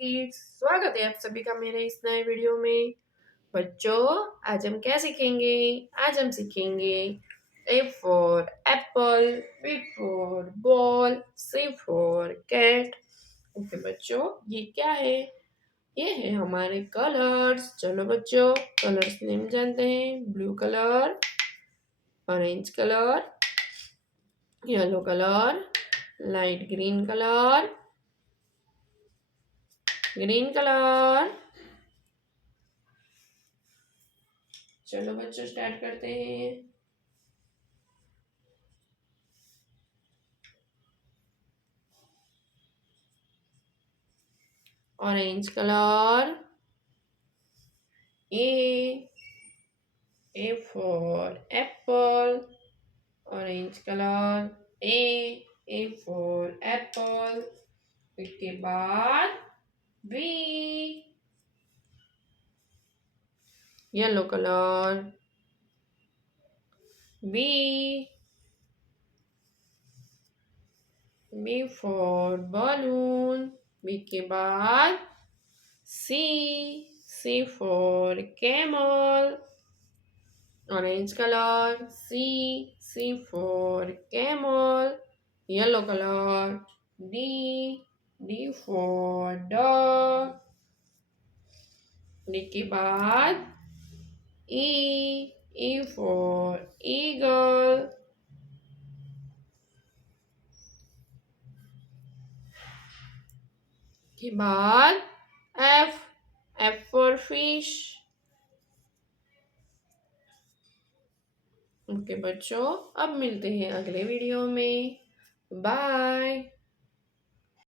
Kids, स्वागत है आप सभी का मेरे इस नए वीडियो में। बच्चों, आज हम क्या सीखेंगे? आज हम सीखेंगे A for apple, B for ball, C for cat। Okay बच्चों, ये क्या है? ये है हमारे कलर्स। चलो बच्चों, कलर्स नेम जानते हैं। Blue colour, orange colour, yellow colour, light green colour, green colour. चलो बच्चों, स्टार्ट करते हैं। Orange colour, A for apple, orange colour, A for apple. इसके बाद B, yellow colour, B, B for balloon. B के बाद C, C for camel, orange color, C for camel, yellow color, D for dog, D के बाद E for eagle, के बाद F for fish। Okay बच्चों, अब मिलते हैं अगले वीडियो में। बाय।